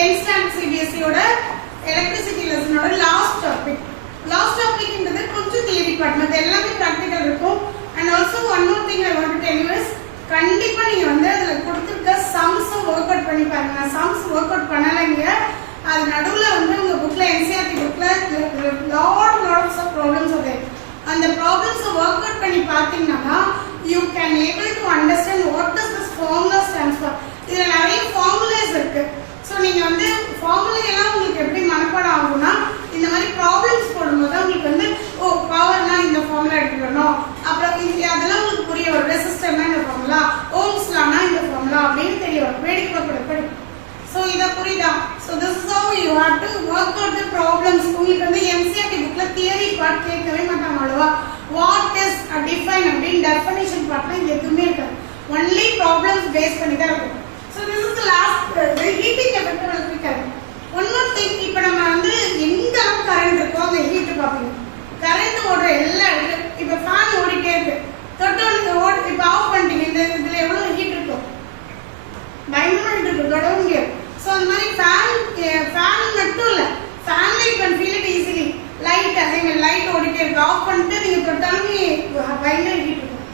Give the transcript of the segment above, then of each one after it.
10th standard CBSE ஓட electricity lesson ஓட last topic இன்றது கொஞ்சம் theory part மத்த எல்லாமே practical இருக்கும். And also one more thing I want to tell you is கண்டிப்பா நீங்க வந்து அதுல கொடுத்திருக்க sums work out பண்ணி பாருங்க. sums work out பண்ணலங்க அது நடுவுல வந்து உங்க bookல NCERT bookல lots of problems are there. அந்த problems work out பண்ணி பாத்தீங்கன்னா you can able to understand what does this formula stands for. இதுல நிறைய formulas இருக்கு. சோ நீங்க வந்து ஃபார்முலா எல்லாம் உங்களுக்கு எப்படி மனப்பாடம் ஆகும்னா இந்த மாதிரி ப்ராப்ளம்ஸ் போடும்போது உங்களுக்கு வந்து ஓ பவர்னா இந்த ஃபார்முலா எடுத்துக்கணும், அப்புறம் அதெல்லாம் உங்களுக்கு புரிய வரும். ரெசிஸ்டர்னா இந்த ஃபார்முலா, ஓம்ஸ் லானா இந்த ஃபார்முலா அப்படின்னு தெரிய வரும். வேடிக்கை படி சோ இத புரியுதா? So this is how you have to work out the problems. உங்களுக்கு வந்து NCERT bookல தியரி பார்ட் கேட்கவே மாட்டாங்க அவ்வளவா. what is a define அப்படின டெஃபினிஷன் பார்ட்ல எதுவுமே இருக்காது. only problems பேஸ் பண்ணி தான் இருக்கும். So this is the last heating effect electrical. One more thing, இப்போ நம்ம வந்து எந்த அளவு கரண்ட் இருக்கோ அந்த ஹீட் பாப்பீங்க. கரண்ட் ஓடுற எல்லா இப்போ ஃபேன் ஓடிட்டே இருக்கு. தொட்டோட இப்போ ஆஃப் பண்ணிட்டீங்க. இதுல எவ்வளவு ஹீட் இருக்கும்? பயங்கரமா ஹீட் இருக்கும். தொட முடியாது. சோ அந்த மாதிரி ஃபேன் மட்டும் இல்ல. ஃபேன்ல you can feel it easily. Light ஓடிட்டே இருக்கு. ஆஃப் பண்ணிட்டு நீங்க தொட்டாலுமே பயங்கர ஹீட் இருக்கும்.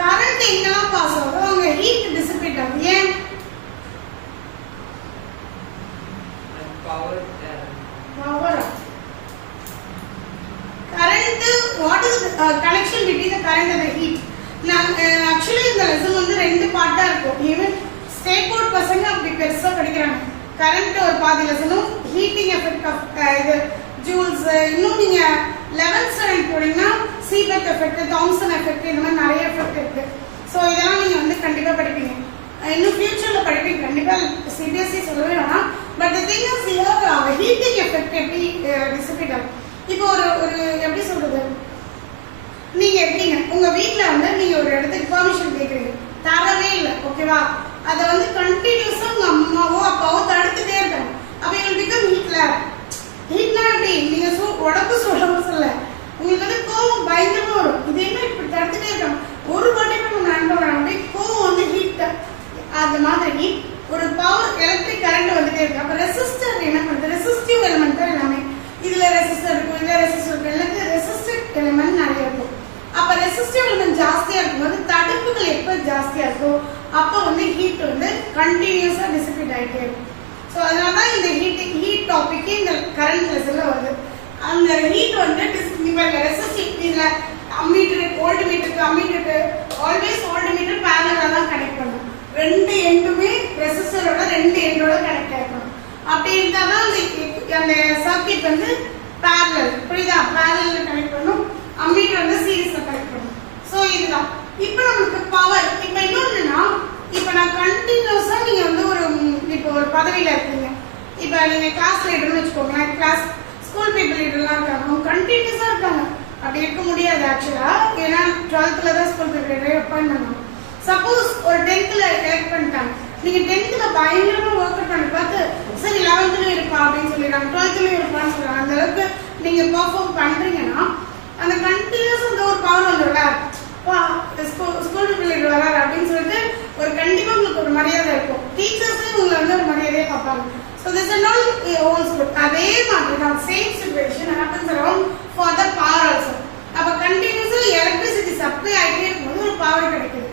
கரண்ட் எங்கெல்லாம் பாஸ் ஆகுதோ அங்க ஹீட் டிசிபேட் ஆகும். ஏன்? Power. Current, what is the connection between the current and the heat? Actually இந்த லெசன் வந்து ரெண்டு பார்ட்டா இருக்கும். ஈவன் ஸ்டேட் போர்ட் பசங்க அப்படி பெருசா படிக்கிறாங்க. கரண்ட் ஒரு பாதி லெசனும் ஹீட்டிங் எஃபெக்ட் ஆஃப் இது ஜூல்ஸ், இன்னும் நீங்க 11th ஸ்டாண்டர்ட் போறீங்கன்னா சீபெக் எஃபெக்ட், தாம்சன் எஃபெக்ட், இந்த மாதிரி நிறைய எஃபெக்ட் இருக்கு. சோ இதெல்லாம் நீங்க வந்து கண்டிப்பா படிப்பீங்க. இன்னும் ஃபியூச்சர்ல படிப்பீங்க கண்டிப்பா. CBSE சொல்லவே வேணாம். But the thing is here heating effect எப்படி டிசிபேட் ஆகும். இப்போ ஒரு எப்படி சொல்றது, நீங்க எப்படிங்க உங்க வீட்ல வந்து நீங்க ஒரு இடத்துக்கு பெர்மிஷன் கேக்குறீங்க, தரவே இல்லை, ஓகேவா? அதை வந்து கண்டினியூஸா உங்க அம்மாவோ அப்பாவோ தடுத்துட்டே இருக்காங்க. அப்ப உங்களுக்கு பிகம் ஹீட்னா எப்படி நீங்க உடம்பு சொல்ல உங்களுக்கு வந்து கோவம் பயங்கரமா வரும். இது என்ன இப்படி தடுத்துட்டே இருக்காங்க, ஒரு வாட்டி நம்ம நண்பன் அப்படியே கோவம் வந்து ஹீட். அந்த மாதிரி ஒரு பவர் எலக்ட்ரிக் கரண்ட் வந்துட்டே இருக்கு. அப்ப ரெசிஸ்டர் என்ன பண்ணுது? ரெசிஸ்டிவ் எலிமெண்ட் தான் எல்லாமே. இதுல ரெசிஸ்டர் இருக்கும், இதுல ரெசிஸ்டர் இருக்கும், எல்லாத்துக்கும் ரெசிஸ்டிவ் எலிமெண்ட் நிறைய இருக்கும். அப்ப ரெசிஸ்டிவ் எலிமெண்ட் ஜாஸ்தியா இருக்கும்போது தடுப்புகள் எப்ப ஜாஸ்தியா இருக்கோ அப்ப வந்து ஹீட் வந்து கண்டினியூஸா டிசிபேட் ஆயிட்டே இருக்கும். ஸோ அதனாலதான் இந்த ஹீட் டாபிக் இந்த கரண்ட் லெசன்ல வருது. அந்த ஹீட் வந்து ரெசிஸ்டிவ் இதுல அம்மீட்டர், வோல்ட் மீட்டருக்கு அம்மீட்டருக்கு ஆல்வேஸ் வோல்ட் மீட்டர் பேரலா தான் கனெக்ட் பண்ணும். ரெண்டு எண்டுமே ரெசிஸ்டரோட ரெண்டு எண்டோட கனெக்ட் ஆயிருக்கும். அப்படி இருந்தாதான் அந்த சர்க்யூட் வந்து பேரலல், புரியுதா? பேரலல்ல கனெக்ட் பண்ணும். அம்மீட்டர் வந்து சீரிஸ்ல கனெக்ட் பண்ணும். சோ இதுதான். இப்போ நமக்கு பவர். இப்போ இன்னொன்னுனா, இப்போ நான் கண்டினியூஸா நீங்க வந்து இப்போ ஒரு பதவியில இருக்கீங்க. இப்போ நீங்க கிளாஸ் லீடர்னு வச்சுக்கோங்க. கிளாஸ் ஸ்கூல் பீப்புள் லீடர்லாம் இருக்காங்க, கண்டினியூஸா இருக்காங்க. அப்படி இருக்க முடியாது ஆக்சுவலா. ஏன்னா 12th தான் ஸ்கூல் பீப்புள் லீடரை அப்பாயிண்ட் பண்ணுவாங்க. சப்போஸ் ஒரு 10th எலெக்ட் பண்ணிட்டாங்க, நீங்க 10th பயங்கரமா ஒர்க் அவுட் பண்ணி பார்த்து சரி 11th இருப்பா அப்படின்னு சொல்லிடுறாங்க, 12th இருப்பான்னு சொல்றாங்க. அந்த அளவுக்கு நீங்க பெர்ஃபார்ம் பண்றீங்கன்னா அந்த கண்டினியூஸ் அந்த ஒரு பவர் வந்துடும்ல, ஸ்கூல் பீப்புள் வராரு அப்படின்னு சொல்லிட்டு ஒரு கண்டிப்பா உங்களுக்கு ஒரு மரியாதை இருக்கும். டீச்சர்ஸே உங்களை வந்து ஒரு மரியாதையை பார்ப்பாங்க. So this is not holds good. அதே மாதிரி தான் same situation happens around for the power also. அப்ப கண்டினியூஸா எலக்ட்ரிசிட்டி சப்ளை ஆயிட்டே இருக்கும்போது ஒரு பவர் கிடைக்குது.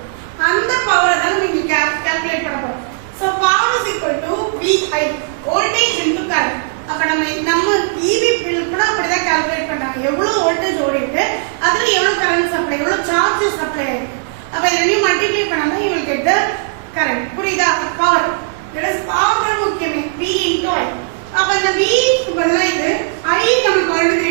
அந்த பவரை தான் நீங்க கால்குலேட் பண்ண போறோம். So power is equal to VI, voltage into current. அப்ப நம்ம EV பில் கூட அப்படிதான் கால்குலேட் பண்றாங்க. எவ்வளவு வோல்டேஜ் ஓடிட்டு அதுல எவ்வளவு கரண்ட் சப்ளை, எவ்வளவு சார்ஜ் சப்ளை ஆயிருக்கு. அப்ப இதெல்லாம் மல்டிப்ளை பண்ணாம you will get the current. புரியுதா? பவர். That is power முக்கியமே. V into I. அப்ப இந்த V க்கு பதிலா இது I நமக்கு ஆல்ரெடி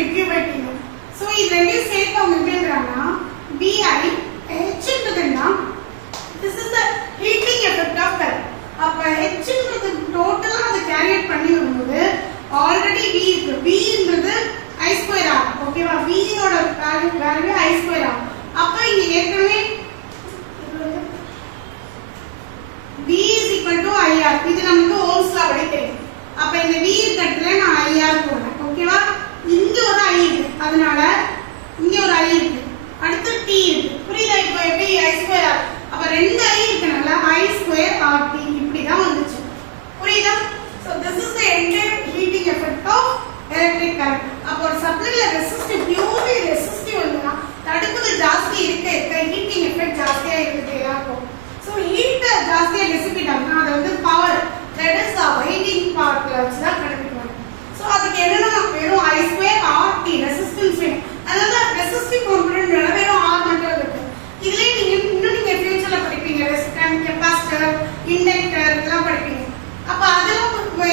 அப்போ ஒரு சப்ளைல ரெசிஸ்டிவ் பியூர்லி ரெசிஸ்டிவ் இல்லைன்னா தடுப்புகள் ஜாஸ்தி இருக்க ஹீட்டிங் எஃபெக்ட் ஜாஸ்தியா இருந்துட்டே தான் இருக்கும். ஸோ ஹீட் ஜாஸ்தியா டிசிபேட் ஆகுனா அதை வந்து பவர் தட் இஸ் வெயிட்டிங் பவர்ல வச்சு தான் கண்டுபிடிப்பாங்க. ஸோ அதுக்கு என்னன்னா வெறும் I ஸ்கொயர் RT ரெசிஸ்டன்ஸ் வேணும். அதனால ரெசிஸ்டிவ் காம்பனன்ட் வெறும் R மட்டும் இருக்கு. இதுலயே நீங்க ஃபியூச்சர்ல படிப்பீங்க ரெசிஸ்டன்ஸ் கெபாசிட்டர் இண்டக்டர் இதெல்லாம் படிப்பீங்க. அப்ப அதெல்லாம்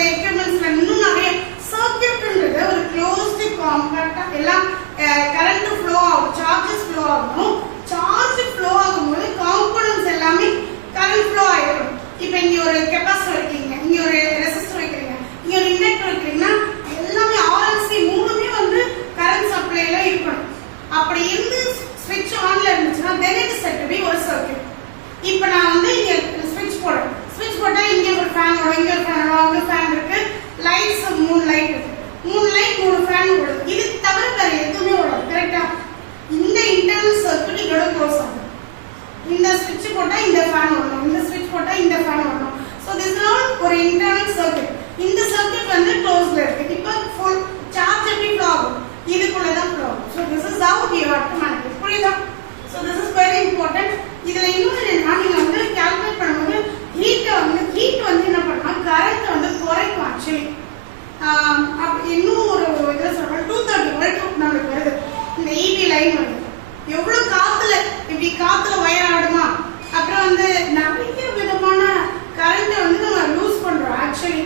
எக்யூப்மெண்ட்ஸ்ல இன்னும் நிறைய சர்க்யூட்ன்றது ஒரு க்ளோஸ்டு காம்பேக்டா எல்லாம் கரண்ட் ஃப்ளோ ஆகும், சார்ஜஸ் ஃப்ளோ ஆகும். சார்ஜ் ஃப்ளோ ஆகும்போது காம்பனன்ட்ஸ் எல்லாமே கரண்ட் ஃப்ளோ ஆயிடும். இப்போ இங்க ஒரு கெபாசிட்டர் வைக்கிறீங்க, இங்க ஒரு ரெசிஸ்டர் வைக்கிறீங்க, இங்க ஒரு இண்டக்டர் வைக்கிறீங்கன்னா எல்லாமே RLC மூணுமே வந்து கரண்ட் சப்ளைல இருக்கணும். அப்படி இருந்து ஸ்விட்ச் ஆன்ல இருந்துச்சுன்னா then it is said to be ஒரு சர்க்யூட். இப்போ நான் வந்து இங்க ஸ்விட்ச் போடுறேன். ஸ்விட்ச் போட்டா இங்க ஒரு ஃபேன் வரும், இங்க ஒரு ஃபேன் வரும், அங்க ஃபேன் இருக்கு, லைட்ஸ் 3 லைட் இருக்கு, 3 லைட் 3 ஃபேன் ஓடுது. இது தவிர வேற எதுவுமே ஓடாது. கரெக்ட்டா? இந்த இன்டர்னல் சர்க்யூட் இதோட க்ளோஸ் ஆகும். இந்த ஸ்விட்ச் போட்டா இந்த ஃபேன் ஓடணும், இந்த ஸ்விட்ச் போட்டா இந்த ஃபேன் ஓடணும். சோ திஸ் இஸ் ஆல் ஒரு இன்டர்னல் சர்க்யூட். இந்த சர்க்யூட் வந்து க்ளோஸ்ல இருக்கு. இப்போ ஃபுல் சார்ஜ் எப்படி ஃப்ளோ ஆகும்? இதுக்குள்ள தான் ஃப்ளோ ஆகும். So this is how we have to manage. புரியுதா? So this is very important. இதுல இன்னொரு என்னன்னா நீங்க வந்து கால்குலேட் பண்ணும்போது ஹீட் வந்து என்ன பண்ணா கரண்ட் வந்து குறைக்கும். ஆக்சுவலி இன்னும் ஒரு இதை சொல்றேன், 230 வோல்ட் நம்மளுக்கு வருது. இந்த EV லைன் வருது. எவ்வளவு காத்துல இப்படி காத்துல வயர் ஆடுமா? அப்புறம் வந்து நிறைய விதமான கரண்ட் வந்து நம்ம லூஸ் பண்றோம். ஆக்சுவலி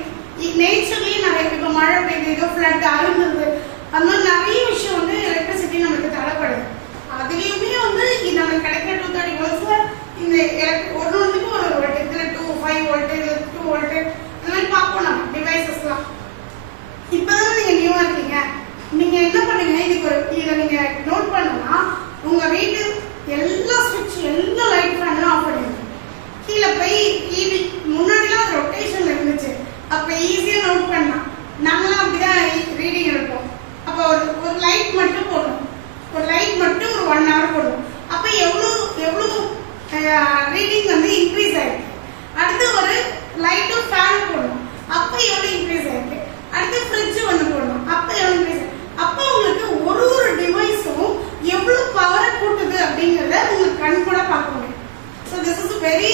நேச்சர்லயே நிறைய இப்போ மழை பெய்யுது, ஃப்ளட் அழுந்தது, அந்த மாதிரி நிறைய விஷயம் வந்து எலக்ட்ரிசிட்டி நமக்கு தேவைப்படுது. அதுலயுமே வந்து நமக்கு கிடைக்கிற 230 வோல்ட்ஸ்ல இந்த ஒன்றுக்கு ஒரு வோல்ட், இதுல 5 வோல்ட், இதுல 2 வோல்ட், அந்த மாதிரி பார்ப்போம் நம்ம டிவைசஸ்லாம். இப்பதான் நீங்க நியூவா இருக்கீங்க, நீங்க என்ன பண்ணுங்க, இதுக்கு ஒரு இதை நீங்க நோட் பண்ணணும்னா உங்க வீட்டு எல்லா ஸ்விட்ச் எல்லா லைட் ஃபேனும் ஆஃப் பண்ணிடுங்க. கீழே போய் EV முன்னாடிலாம் ரொட்டேஷன்ல இருந்துச்சு, அப்ப ஈஸியா நோட் பண்ணலாம். நம்மளாம் அப்படிதான் ரீடிங் எடுப்போம். அப்ப ஒரு லைட் மட்டும் போடணும், ஒரு லைட் மட்டும் ஒரு 1 hour போடணும். அப்ப எவ்வளவு ரீடிங் வந்து இன்க்ரீஸ் ஆயிருக்கு. அடுத்து ஒரு லைட்டும் ஃபேன் போடணும், அப்ப எவ்வளவு இன்க்ரீஸ் ஆயிருக்கு. அடுத்து ஃப்ரிட்ஜ் வந்து போடணும், அப்ப எவ்வளவு இன்க்ரீஸ் ஆயிருக்கு. அப்ப உங்களுக்கு ஒரு டிவைஸும் எவ்வளவு பவரை கூட்டுது அப்படிங்கறத உங்களுக்கு கண் கூட பார்க்க முடியும். ஸோ திஸ் இஸ் வெரி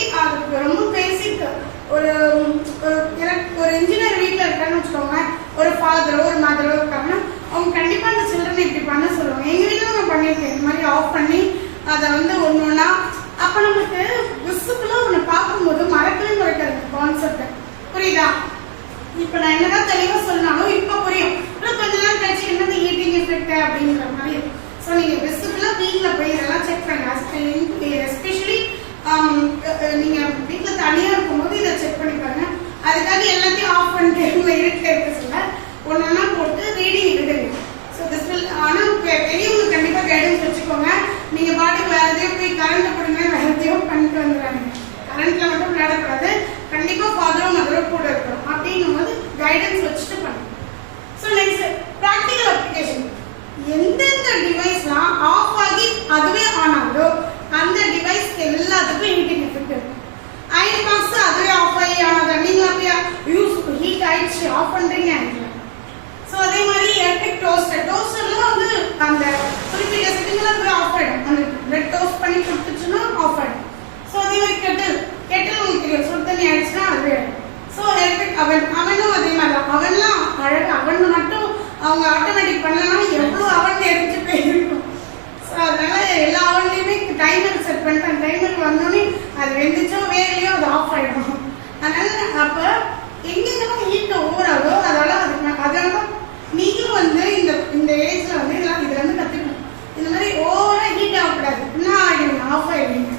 ரொம்ப பேசிக். ஒரு இன்ஜினியர் வீட்டில் இருக்கான்னு வச்சுக்கோங்க, ஒரு ஃபாதரோ ஒரு மதரோ இருக்காங்கன்னா அவங்க கண்டிப்பா அந்த சில்ட்ரனை இப்படி பண்ண சொல்லுவாங்க. எங்க வீட்டில் நம்ம பண்ணியிருக்கேன் இந்த மாதிரி ஆஃப் பண்ணி அதை வந்து ஒன்னொன்னா. அப்ப நமக்கு விசிபிளா ஒன்று பார்க்கும்போது மறக்கவே மறக்காது கான்செப்ட். புரியுதா? இப்ப நான் என்னதான் தெளிவா சொன்னாலும் இப்ப புரியும். கொஞ்ச நேரம் கழிச்சு என்னது ஹீட்டிங் எஃபெக்ட் அப்படிங்கிற மாதிரி இருக்கும். ஸோ நீங்க பெஸ்ட்டுக்குள்ள வீட்டில் போய் இதெல்லாம் செக் பண்ணுங்க. எஸ்பெஷலி நீங்க வீட்டில் தனியா இருக்கும்போது இதை செக் பண்ணி பாருங்க. அதுக்காக எல்லாத்தையும் ஆஃப் பண்ணிட்டு இருக்க சொல்ல ஒன்னொன்னா போட்டு ரீடிங் எடுக்குங்க. So this will. ஆனால் பெரியவங்க கண்டிப்பா கைடன்ஸ் வச்சுக்கோங்க. நீங்க பாட்டுக்கு வேற எதையோ போய் கரண்ட் போடுங்க, வேற எதையோ பண்ணிட்டு வந்துடுறாங்க. கரண்ட்ல மட்டும் விளையாடக்கூடாது. கண்டிப்பா ஃபாதரோ மதரோ கூட இருக்கணும். அப்படின்னும் போது கைடன்ஸ் வச்சுட்டு பண்ணுங்க. So next practical application. எந்தெந்த டிவைஸ்லாம் ஆஃப் ஆகி அதுவே ஆன் ஆகுதோ அந்த டிவைஸ் எல்லாத்துக்கும் ஹீட்டிங் எஃபெக்ட் இருக்கும். அயன் பாக்ஸ் அதுவே ஆஃப் ஆகி ஆனது நீங்க அப்படியே யூஸ் ஹீட் ஆயிடுச்சு ஆஃப் பண்றீங்க. ஸோ அதே மாதிரி எலக்ட்ரிக் டோஸ்டர்லாம் வந்து அந்த குறிப்பிட்ட செகண்ட்ல போய் ஆஃப் ஆயிடும். அந்த பிரெட் டோஸ்ட் பண்ணி கொடுத்துச்சுன்னா ஆஃப் ஆயிடும். ஸோ அதே மாதிரி கெட்டில் உங்களுக்கு தெரியும், சுடு தண்ணி ஆயிடுச்சுன்னா அதுவே ஆயிடும். ஸோ எலக்ட்ரிக் அவனும் அதே மாதிரி தான். அவன்லாம் அழகு அவன் மட்டும் அவங்க ஆட்டோமேட்டிக் பண்ணலன்னா எவ்வளோ அவன் எரிஞ்சு போயிருக்கும். ஸோ அதனால எல்லா அவன்லையுமே டைமர் செட் பண்ணிட்டு அந்த டைமர் வந்தோடனே அது வெந்துச்சோ வேலையோ அது ஆஃப் ஆயிடும். அதனால அப்போ எங்கெங்கெல்லாம் ஹீட் ஓவர் ஆகுதோ அதனால நீங்களும் வந்து இந்த ஏஜ்ல வந்து இதுல இருந்து கத்துக்கணும். இந்த மாதிரி ஓவரா ஹீட் ஆகக்கூடாது, இன்னும் ஆகிடும் ஆஃப் ஆயிடுவீங்க.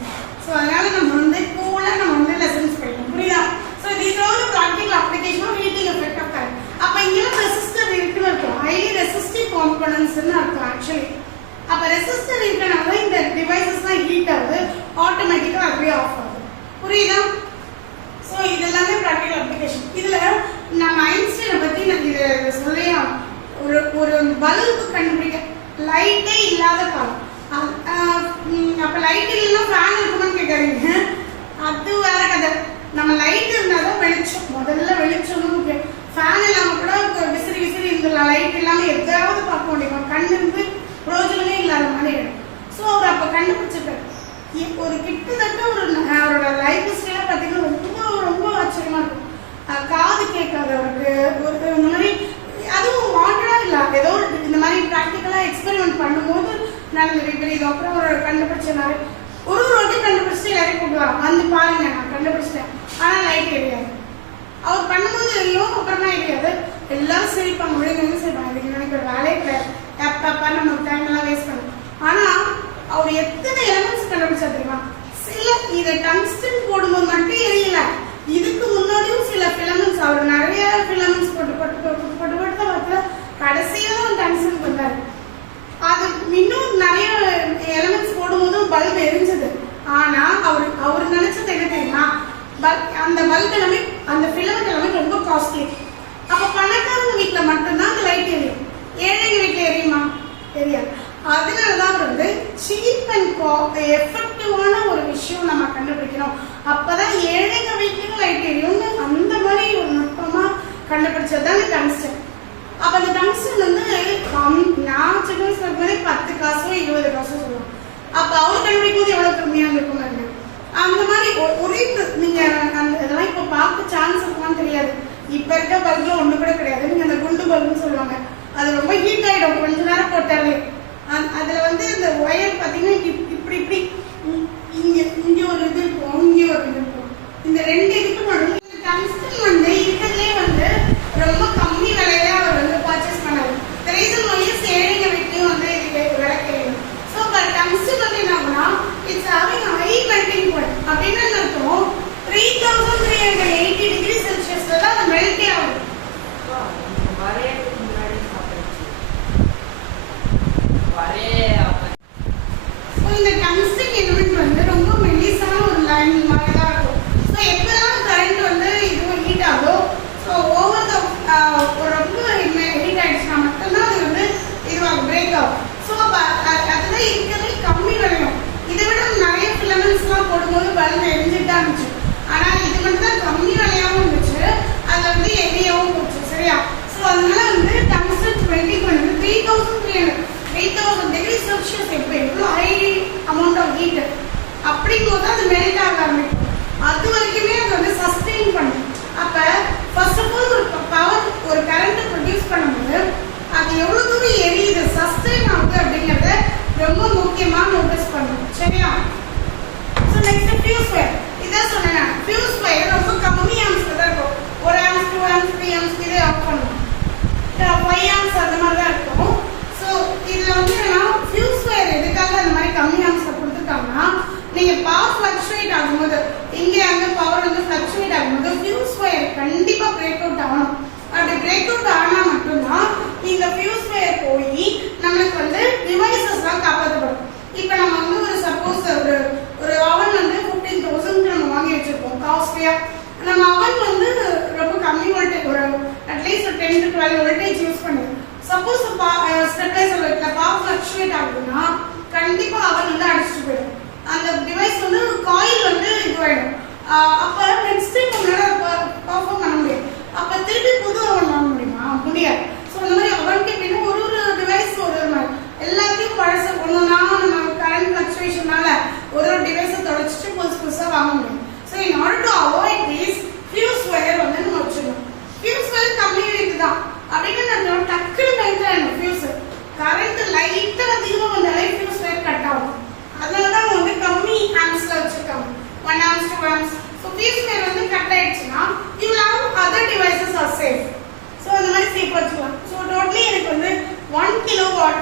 ஸோ அதனால நம்ம வந்து கூலா நம்ம வந்து லெசன்ஸ் படிக்கணும். புரியுதா? So these all practical application of heating effect of current. அப்போ இங்கெல்லாம் ரெசிஸ்டர் இருக்குன்னு இருக்கும், ஹைலி ரெசிஸ்டிவ் காம்பனன்ட்ஸ்னு அர்த்தம் ஆக்சுவலி. அப்போ ரெசிஸ்டர் இருக்கனால இந்த டிவைசஸ்லாம் ஹீட் ஆகுது, ஆட்டோமேட்டிக்காக அதுவே ஆஃப் ஆகுது. புரியுதா? ஸோ இது எல்லாமே ப்ராக்டிகல் அப்ளிகேஷன். இதுல நம்ம ஐன்ஸ்டீனை பத்தி நான் இது சொல்லியா, ஒரு பல்பு கண்டுபிடிக்க லைட்டே இல்லாத காலம். அப்ப லைட் இல்லைன்னா ஃபேன் இருக்குமான்னு கேட்காதீங்க, அது வேற கதை. நம்ம லைட் இருந்தாதான் வெளிச்சம், முதல்ல வெளிச்சம் முக்கியம். ஃபேன் இல்லாம கூட விசிறி விசிறி இந்த லைட் இல்லாம எதாவது பார்க்க முடியுமா? கண்ணு இருந்து பிரோஜனமே இல்லாத மாதிரி இருக்கும். ஸோ அவர் அப்ப கண்டுபிடிச்சிருக்காரு. ஒரு கிட்டத்தட்ட அவரோட லைஃப் ஹிஸ்டரியில பார்த்தீங்கன்னா ரொம்ப ரொம்ப ஆச்சரியமா இருக்கும். காது கேட்காதவருக்கு ஒரு இந்த மாதிரி அதுவும் வாண்டடா இல்லை, ஏதோ இந்த மாதிரி ப்ராக்டிக்கலா எக்ஸ்பெரிமெண்ட் பண்ணும்போது நடந்தது. இப்போ இது அப்புறம் அவர் கண்டுபிடிச்சனாரு ஒரு வாட்டி கண்டுபிடிச்சிட்டு எல்லாரையும் கூப்பிடுவாங்க, வந்து பாருங்க நான் கண்டுபிடிச்சிட்டேன், ஆனால் லைட் எரியாது. அவர் பண்ணும்போது எரியும், அப்புறமா எரியாது. எல்லாரும் சிரிப்பாங்க, முடிஞ்சவங்க சிரிப்பாங்க. இதுக்கு நினைக்கிற வேலையே கிடையாது, எப்பப்பா நம்ம டைம் எல்லாம் வேஸ்ட் பண்ணுவோம். ஆனா அவர் எத்தனை எலமெண்ட்ஸ் கண்டுபிடிச்சா தெரியுமா? சில இதை டங்ஸ்டன் போடும்போது மட்டும் எரியல, இதுக்கு முன்னாடியும் சில ஃபிலமெண்ட்ஸ் அவர் நிறைய ஃபிலமெண்ட்ஸ் போட்டு போட்டு போட்டு போட்டு போட்டு பார்த்து கடைசியாக டங்ஸ்டன் பண்ணாரு. அது இன்னும் நிறைய எலமெண்ட்ஸ் போடும்போதும் பல்ப் எரிஞ்சது. ஆனா அவர் நினைச்சது என்ன தெரியுமா? அந்த பல்ப் எல்லாமே அந்த ஃபிலமெண்ட் எல்லாமே ரொம்ப காஸ்ட்லி. அப்ப பணக்காரங்க வீட்டுல மட்டும்தான் அந்த லைட் எரியும், ஏழைங்க வீட்டுல எரியுமா? தெரியாது. அதனாலதான் அவர் சீப் அண்ட் எஃபெக்டிவான ஒரு விஷயம் நம்ம கண்டுபிடிக்கணும், அப்பதான் ஏழைங்க வீட்லயும் லைட் எரியும். அந்த மாதிரி ஒரு நுட்பமா கண்டுபிடிச்சதுதான் டங்ஸ்டன். அப்ப அந்த டங்ஸ்டன் நான் சின்ன வயசுல இருக்கும்போதே 10 காசோ 20 காசோ சொல்லுவோம். அப்ப அவர் கண்டுபிடிக்கும் போது எவ்வளவு கம்மியா இருக்கும் பாருங்க. அந்த மாதிரி ஒரே நீங்க இதெல்லாம் இப்ப பார்க்க சான்ஸ் இருக்குமான்னு தெரியாது. இப்ப இருக்க பல்புல ஒண்ணு கூட கிடையாது. நீங்க அந்த குண்டு பல்புன்னு சொல்லுவாங்க, அது ரொம்ப ஹீட் ஆயிடும் கொஞ்ச நேரம் போட்டாலே. அதுல இந்த ஒயர் பாத்தீங்கன்னா இப்படி இப்படி இங்க ஒரு இது இருக்கும், இங்க ஒரு இது இருக்கும். இந்த ரெண்டு இதுக்கு நடுவில் டங்ஸ்டன் இருக்கிறதுலே ரொம்ப கம்மி விலையில அவர் பர்ச்சேஸ் பண்ணாரு. ரீசன் ஏழைங்க வீட்லயும் இது விளக்கணும். ஸோ டங்ஸ்டன் என்ன it's having high melting point. அப்படின்னு அர்த்தம் 3380 டிகிரி செல்சியஸ்ல தான் அது மெல்ட் ஆகும். இந்த டங்ஸ்டன் எலிமெண்ட் ரொம்ப மெல்லிசான ஒரு லைன் மாதிரி தான் இருக்கும். ஸோ எப்பதான் கரண்ட் இது ஹீட் ஆகும், ஸோ ஓவர் ரொம்ப ஹீட் ஆயிடுச்சுன்னா மட்டும்தான் அது இதுவாகும், பிரேக் ஆகும். ஸோ அதுதான் இருக்கிறது கம்மி விளையும். இதை விட நிறைய ஃபிலமெண்ட்ஸ் எல்லாம் போடும்போது பல்ப் எரிஞ்சுட்டு தான் இருந்துச்சு. ஆனா இது மட்டும் தான் கம்மி விலையாகவும் இருந்துச்சு, அது எரியாவும் போச்சு. சரியா? ஸோ அதனால டங்ஸ்டன் 3000 டிகிரி செல்சியஸ் எவ்வளோ ஹை அமௌண்ட் ஆஃப் ஹீட் அப்படிங்கும்போது அது மெல்ட் ஆக ஆரம்பிக்கும். அது வரைக்குமே அது சஸ்டெயின் பண்ணும். அப்ப ஃபர்ஸ்ட் ஆஃப் ஆல் ஒரு கரண்ட் ப்ரொடியூஸ் பண்ணும்போது அது எவ்வளவு தூரம் எரியுது, சஸ்டெயின் ஆகுது அப்படிங்கறத ரொம்ப முக்கியமா நோட்டீஸ் பண்ணணும். சரியா? So next fuse wire. இதான் சொன்னேன், ஃபியூஸ் ஒயர் ரொம்ப கம்மி ஆம்ஸ்ல தான் இருக்கும். 1 ஆம்ஸ் 2 ஆம்ஸ் 3 ஆம்ஸ் இதே ஆஃப் பண்ணணும், 5 ஆம்ஸ் அந்த மாதிரி தான் இருக்கும். ஸோ இதுல ஃபியூஸ் ஒயர் எதுக்காக அந்த மாதிரி கம்மி ஆம்ஸ்ல கொடுத்துருக்காங்கன்னா, நீங்க பவர் ஃபிளக்சுவேட் ஆகும்போது இங்க அங்க பவர் ஃபிளக்சுவேட் ஆகும்போது ஃபியூஸ் ஒயர் கண்டிப்பா பிரேக் அவுட் ஆகணும். அப்படி பிரேக் அவுட் ஆனா மட்டும்தான் இந்த ஃபியூஸ் ஒயர் போய் நம்மளுக்கு டிவைசஸ் எல்லாம் காப்பாற்றப்படும். இப்ப நம்ம ஒரு சப்போஸ் ஒரு அவன் 15,000 நம்ம வாங்கி வச்சிருக்கோம் காஸ்ட்லியா. நம்ம அவன் ரொம்ப கம்மி வோல்டேஜ், ஒரு அட்லீஸ்ட் 10 to 12 வோல்டேஜ் யூஸ் பண்ணுது. சப்போஸ் ஸ்டெபிலைசர் வைக்கல பவர் ஃபிளக்சுவேட் ஆகுதுன்னா கண்டிப்பா அவன் அடிச்சுட்டு போயிடும். அந்த டிவைஸ் காயில் இதுவாயிடும். அப்ப நெக்ஸ்ட் டைம் நம்மளால பர்ஃபார்ம் பண்ண முடியும். அப்ப திருப்பி புது அவன் வாங்க முடியுமா? முடியாது. ஸோ இந்த மாதிரி அவனுக்கு எப்படின்னா ஒரு டிவைஸ் ஒரு மாதிரி எல்லாத்தையும் பழச ஒண்ணுன்னா நம்ம கரண்ட் ஃபிளக்சுவேஷனால ஒரு டிவைஸை தொலைச்சிட்டு புதுசா வாங்க முடியும். So in order to avoid this fuse wire நம்ம வச்சிடணும். ஃபியூஸ் ஒயர் கம்மி இருக்குதான் அப்படின்னு நம்ம டக்குனு மெல்ட் ஆயிடும். ஃபியூஸ் கரண்ட் லைட்டா அதிகமா வந்தாலே ஃபியூஸ் ஒயர் கட் ஆகும். அதனாலதான் கம்மி ஆம்ஸ்ல வச்சிருக்காங்க, 1 amps 2 amps. So fuse wire cut ஆயிடுச்சுன்னா you will have other devices are safe. So அந்த மாதிரி சேஃப் வச்சுக்கலாம். ஸோ டோட்டலி எனக்கு 1 கிலோவாட்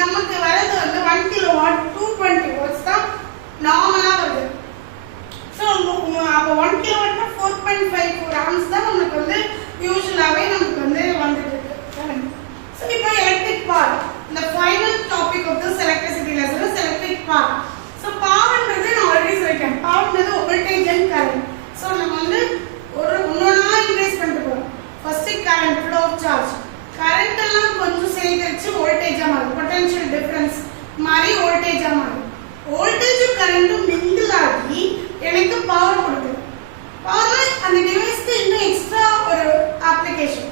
நமக்கு வரது 1 கிலோவாட் 220 வாட்ஸ் தான் நார்மலா வருது. ஸோ அப்போ 1 கிலோவாட்னா 4.54 ஆம்ஸ் தான் நமக்கு யூஸ்வலாவே நமக்கு வந்துட்டு இருக்கு. ஸோ இப்போ electric power, the final topic of this electricity lesson is electric power. So power நான் ஆல்ரெடி சொல்லிட்டேன், power voltage and current. So நம்ம ஒரு ஒண்ணா இன்க்ரீஸ் பண்ணிட்டு போறோம். First current, flow of charge. current எல்லாம் கொஞ்சம் சேகரிச்சு வோல்டேஜா மாறும், potential difference மாதிரி வோல்டேஜா மாறும். வோல்டேஜ் current மிங்கிள் ஆகி எனக்கு பவர் கொடுக்குது. பவர் அந்த டிவைஸ்க்கு இன்னும் எக்ஸ்ட்ரா ஒரு அப்ளிகேஷன்.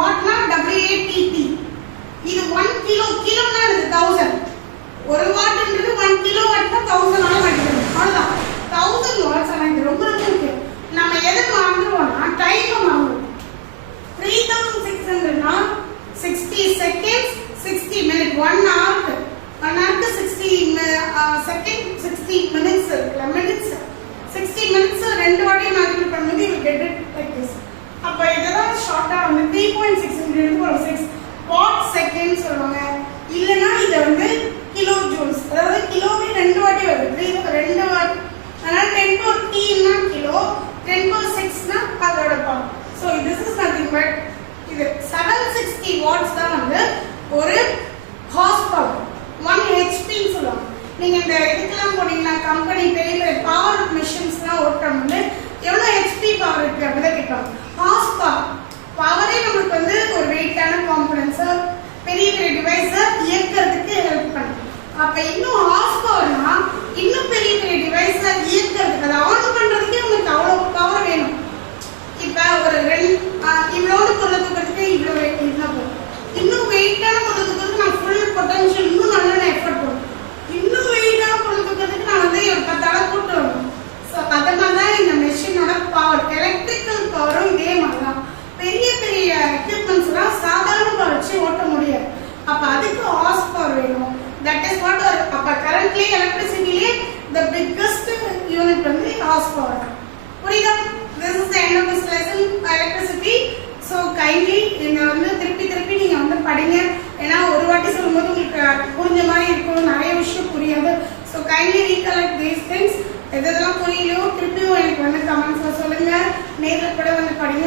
வாட்னா WATT. இது 1 கிலோ, கிலோனா இது 1000. 1 வாட்ன்றது 1 கிலோ வாட்னா 1000 ஆல மல்டிப்ளை. அவ்வளவுதான். 1000 வாட்ஸ். ஆனா இது ரொம்ப ரொம்ப முக்கியம். நம்ம எதை மறந்துடுவோம்னா டைம் மறந்துடுவோம். 3600னா 60 செகண்ட்ஸ் 60 மினிட். 1 ஹவருக்கு 60 செகண்ட் 60 மினிட்ஸ் இருக்குல்ல, மினிட்ஸ் 60 மினிட்ஸ் ரெண்டு வாட்டி மல்டிப்ளை பண்ணும்போது you will get it like this. அப்ப இதெல்லாம் ஷார்ட்டா வந்து 3.6 இன்டு 6 வாட் செகண்ட் சொல்லுவாங்க. இல்லனா இத வந்து கிலோ ஜூல்ஸ், அதாவது கிலோவே ரெண்டு வாட்டி வருது. ரெண்டு வாட், அதனால 10 to T னா கிலோ, 10 to 6 னா அதோட power. So this is nothing but இது 760 வாட்ஸ் தான் வந்து ஒரு ஹார்ஸ் பவர். 1 HP ன்னு சொல்லுவாங்க. நீங்க இந்த இதுக்கெல்லாம் போனீங்கன்னா கம்பெனி பெரிய பவர் மெஷின்ஸ்லாம் ஓட்டுறவங்க எவ்வளவு HP பவர் இருக்கு அப்படிதான் கேட்பாங்க. Horse power. பவரே நமக்கு வந்து ஒரு வெயிட்டான காம்பனன்ஸ், பெரிய பெரிய டிவைஸ இயக்கிறதுக்கு ஹெல்ப் பண்ணும். அப்ப இன்னும் ஹார்ஸ் பவர்னா இன்னும் பெரிய பெரிய டிவைஸ இயக்கிறதுக்கு, அதை ஆன் பண்றதுக்கே உங்களுக்கு அவ்வளவு பவர் வேணும். இப்ப ஒரு இவ்வளோடு பொருள் தூக்கிறதுக்கு இவ்வளோ வெயிட் இருந்தால் போதும். இன்னும் வெயிட்டான பொருள் தூக்கிறதுக்கு நான் ஃபுல் பொட்டன்ஷியல் இன்னும் நல்லா நான் எஃபர்ட் போடும். இன்னும் வெயிட்டான பொருள் தூக்கிறதுக்கு நான் வந்து ஒரு 10 ஆளை கூட்டு வரணும். ஸோ அதே மாதிரி தான் இந்த மெஷினோட பவர். எலக்ட்ரிக்கல் பவரும் இதே மாதிரி தான். பெரிய பெரிய எக்யூப்மெண்ட்ஸ் எல்லாம் சாதாரண பவர் வச்சு ஓட்ட முடியாது. அப்ப அதுக்கு ஹார்ஸ் பவர் வேணும். That is what. அப்ப கரண்ட்லி எலக்ட்ரிசிட்டிலே த பிக்கஸ்ட் யூனிட் வந்து ஹார்ஸ் பவர். புரியுதா? This is the end of this lesson, electricity. So kindly நீங்க வந்து திருப்பி நீங்க வந்து படிங்க. ஏன்னா ஒரு வாட்டி சொல்லும்போது உங்களுக்கு புரிஞ்ச மாதிரி இருக்கும், நிறைய விஷயம் புரியாது. So kindly recollect these things. எதெல்லாம் புரியலையோ திருப்பியும் எனக்கு வந்து கமெண்ட்ஸ்ல சொல்லுங்க. நேர்ல கூட வந்து படிங்க.